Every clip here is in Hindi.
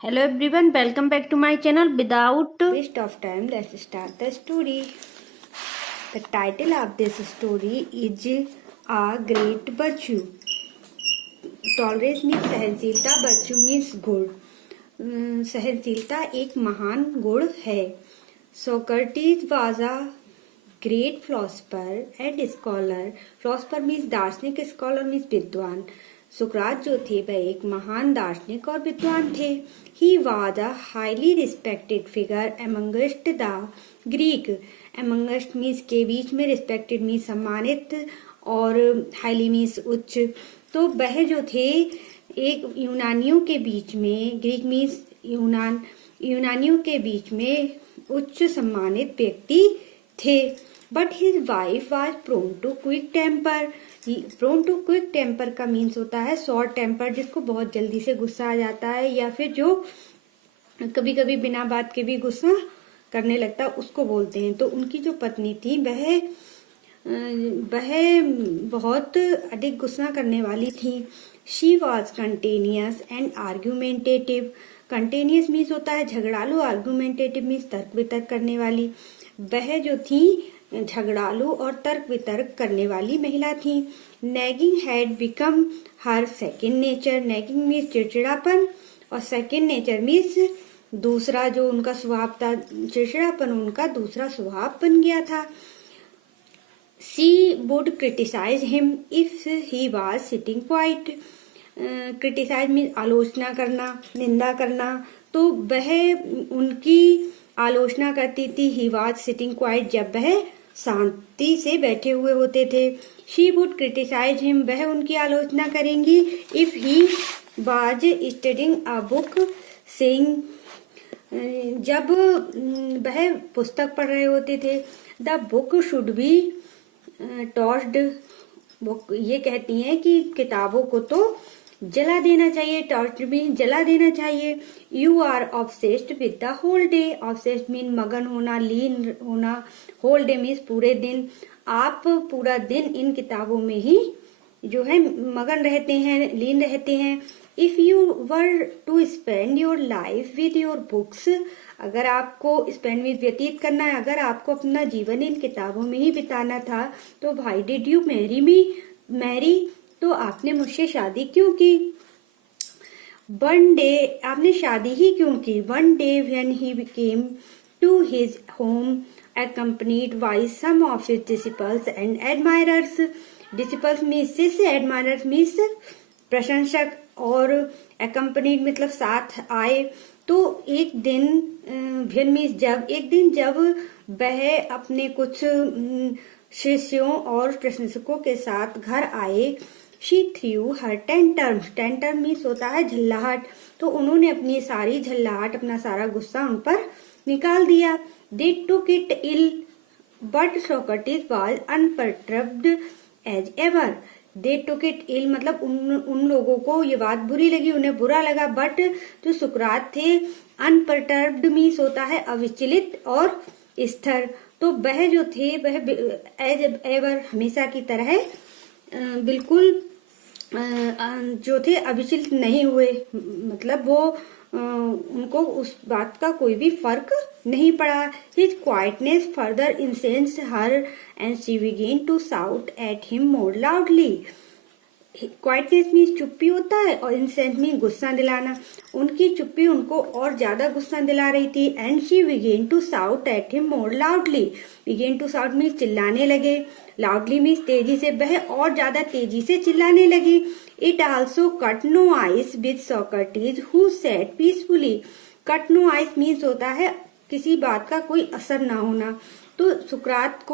Hello everyone, welcome back to my channel. Without waste of time, let's start the story. The title of this story is A Great Virtue. Tolerance means सहनशीलता, virtue means गुण. सहनशीलता एक महान गुण है. Socrates was a great philosopher and scholar. Philosopher means दार्शनिक, scholar means विद्वान. सुकरात जो थे वह एक महान दार्शनिक और विद्वान थे. He was a highly respected figure amongst the Greek. Amongst means के बीच में, respected means सम्मानित और highly means उच्च. तो वह जो थे एक यूनानियों के बीच में, ग्रीक मीन्स यूनानियों के बीच में उच्च सम्मानित व्यक्ति थे. But his wife was prone to quick temper. Prone to quick temper का मीन्स होता है शॉर्ट टेम्पर, जिसको बहुत जल्दी से गुस्सा आ जाता है, या फिर जो कभी कभी बिना बात के भी गुस्सा करने लगता है, उसको बोलते हैं. तो उनकी जो पत्नी थी वह बहुत अधिक गुस्सा करने वाली थी. She was contentious and argumentative. Contentious means होता है झगड़ालू, आर्ग्यूमेंटेटिव मीन्स तर्क वितर्क करने वाली. वह जो थी झगड़ालू और तर्क वितर्क करने वाली महिला थी. Nagging had become her second nature. Nagging means चिड़चिड़ापन और सेकेंड नेचर मीन्स दूसरा जो उनका स्वभाव था, चिड़चिड़ापन उनका दूसरा स्वभाव बन गया था. She would criticize him if he was sitting quiet. Criticize means आलोचना करना, निंदा करना. तो वह उनकी आलोचना करती थी. He was sitting quiet जब वह शांति से बैठे हुए होते थे. She would criticize him, वह उनकी आलोचना करेंगी. If he was studying a book, saying जब वह पुस्तक पढ़ रहे होते थे. The book should be tossed. वो ये कहती हैं कि किताबों को तो जला देना चाहिए. टॉस्ड भी जला देना चाहिए. You are obsessed with the whole day. Obsessed mean मगन होना, लीन होना. होल डे मीन्स पूरे दिन. आप पूरा दिन इन किताबों में ही जो है मगन रहते हैं, लीन रहते हैं. If you were to spend your life with your books, अगर आपको स्पेंड में व्यतीत करना है, अगर आपको अपना जीवन इन किताबों में ही बिताना था, तो व्हाई डिड यू मैरी, तो आपने मुझसे शादी क्यों की. वन डे, आपने शादी ही क्यों की. One day when he came to his home accompanied by some of his disciples and admirers. Disciples means शिष्य, admirers means प्रशंसक, और accompanied मतलब साथ आए. तो एक दिन व्हेन मीन्स जब, एक दिन जब वह अपने कुछ शिष्यों और प्रशंसकों के साथ घर आए. She threw her tantrums. Tantrum means होता है झल्लाहट. तो उन्होंने अपनी सारी झल्लाहट, अपना सारा गुस्सा उन पर निकाल दिया. They took it ill, but Socrates was unperturbed as ever. They took it ill मतलब उन लोगों को ये बात बुरी लगी, उन्हें बुरा लगा. बट जो सुकरात थे, unperturbed मीन्स होता है अविचलित और स्थिर. तो वह जो थे वह एज एवर हमेशा की तरह बिल्कुल जो थे अविचलित नहीं हुए. मतलब वो उनको उस बात का कोई भी फर्क नहीं पड़ा. His quietness further incensed her and she began to shout at him more loudly. Quietness means चुप्पी होता है, और इंसेंस मीन्स गुस्सा दिलाना. उनकी चुप्पी उनको और ज्यादा गुस्सा दिला रही थी. And she began to shout at him more loudly. Began to shout means चिल्लाने लगे. लाउडली मीन्स तेजी से, वह और ज्यादा तेजी से चिल्लाने लगी. It also cut no ice with Socrates who sat peacefully. Cut no ice means होता है किसी बात का कोई असर ना होना. तो सुकरात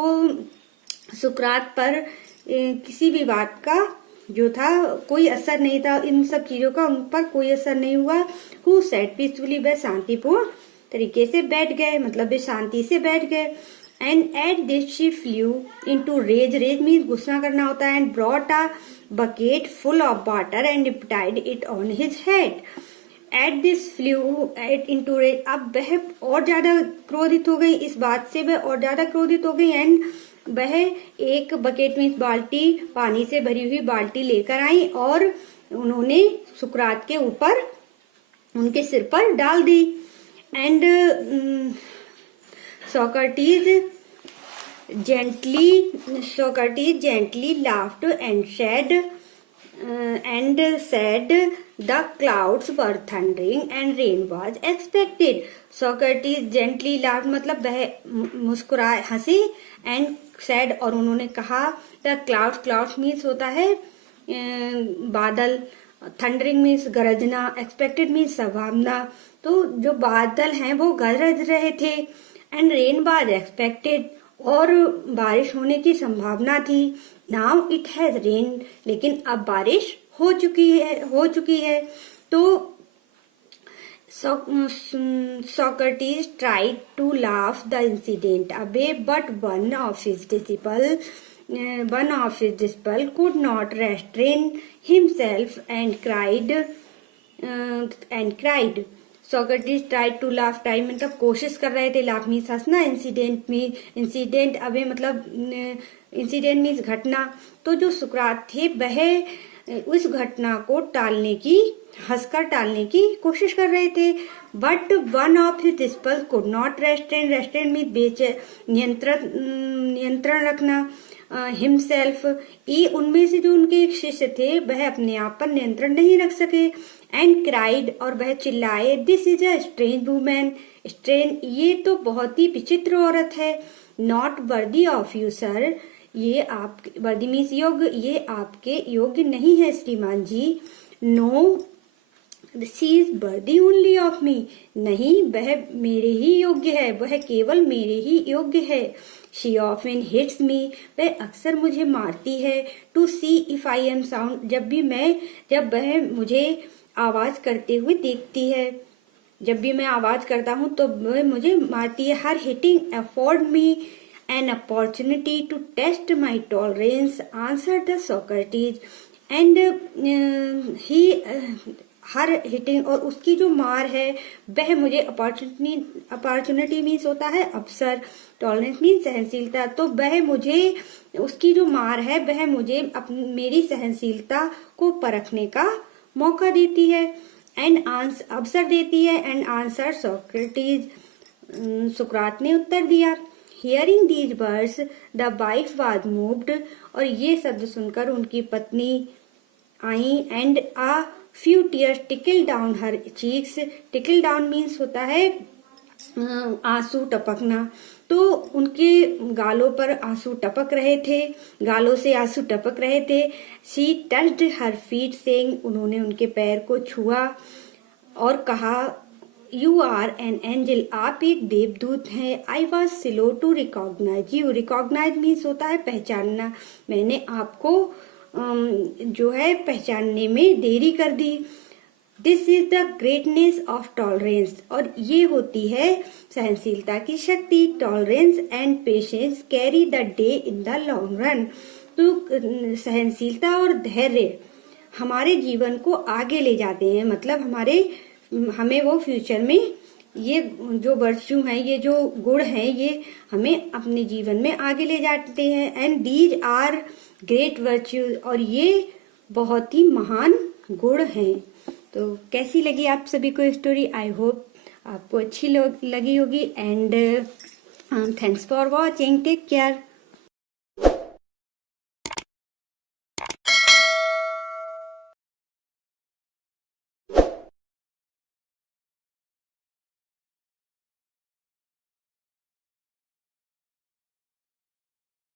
पर किसी भी बात का जो था कोई असर नहीं था. इन सब चीजों का उन पर कोई असर नहीं हुआ. हु सैट पीसफुली, वह शांतिपूर्ण तरीके से बैठ गए, मतलब वे शांति से बैठ गए. And at this she flew into rage. Rage means गुस्सा करना होता है. And brought a bucket full of water and dipped it on his head. At this flew at into rage. अब वह और ज्यादा क्रोधित हो गई. इस बात से वह और ज्यादा क्रोधित हो गई. एंड वह एक बकेट में बाल्टी, पानी से भरी हुई बाल्टी लेकर आई और उन्होंने सुकरात के ऊपर उनके सिर पर डाल दी। And Socrates gently laughed and said the clouds were thundering and rain was expected. Socrates gently laughed मतलब वह मुस्कुराए हंसे, and said और उन्होंने कहा the clouds means होता है बादल, थंडरिंग मीन्स गरजना, एक्सपेक्टेड मीन्स संभावना। तो जो बादल हैं वो गरज रहे थे, एंड रेन वाज एक्सपेक्टेड और बारिश होने की संभावना थी। नाउ इट हैज रेन, लेकिन अब बारिश हो चुकी है। तो Socrates tried to laugh the incident away, but one of his disciples could not restrain himself and cried. Socrates tried to laugh, try मतलब कोशिश कर रहे थे, laugh मीन्स हंसना, इंसिडेंट अवे मतलब इंसिडेंट मीन्स घटना। तो जो सुकरात थे वह उस घटना को हंसकर टालने की कोशिश कर रहे थे। But one of his disciples could not restrain means नियंत्रण रखना, हिमसेल्फ ये उनमें से जो उनके एक शिष्य थे वह अपने आप पर नियंत्रण नहीं रख सके। एंड क्राइड और वह चिल्लाए, this is a strange women, ये तो बहुत ही विचित्र औरत है। Not worthy of you sir, ये आप वर्दी मीन्स योग्य, ये आपके योग्य नहीं है श्रीमान जी। No she is worthy only of me, नहीं वह मेरे ही योग्य है, वह केवल मेरे ही योग्य है। शी ऑफन हिट्स मी, वह अक्सर मुझे मारती है। To see if I am sound, जब वह मुझे आवाज करते हुए देखती है, जब भी मैं आवाज करता हूँ तो वह मुझे मारती है। Her hitting afford me an opportunity to test my tolerance, answer the Socrates. And her hitting और उसकी जो मार है वह मुझे अपॉर्चुनिटी मीन्स होता है अवसर, टॉलरेंस मीन्स सहनशीलता। तो वह मुझे उसकी जो मार है वह मुझे मेरी सहनशीलता को परखने का मौका देती है, एंड अवसर देती है। एंड आंसर सोक्रेटिस, सुकरात ने उत्तर दिया। Hearing these words the wife was moved, और ये शब्द सुनकर उनकी पत्नी आई। And a few tears trickle down her cheeks, trickle down means होता है आंसू टपकना। तो उनके गालों पर आंसू टपक रहे थे, गालों से आंसू टपक रहे थे। She touched her feet saying, उन्होंने उनके पैर को छुआ और कहा, यू आर एन एंजल, आप एक देवदूत हैं। I was slow to recognize you, recognize means होता है पहचानना, मैंने आपको जो है पहचानने में देरी कर दी। This is the greatness of tolerance, और ये होती है सहनशीलता की शक्ति। Tolerance and patience carry the day in the long run, तो सहनशीलता और धैर्य हमारे जीवन को आगे ले जाते हैं, मतलब हमें वो फ्यूचर में ये जो वर्च्यू हैं, ये जो गुण हैं, ये हमें अपने जीवन में आगे ले जाते हैं। And these are great virtue, और ये बहुत ही महान गुण हैं। तो कैसी लगी आप सभी को स्टोरी? आई होप आपको अच्छी लगी होगी। And thanks for watching, take care.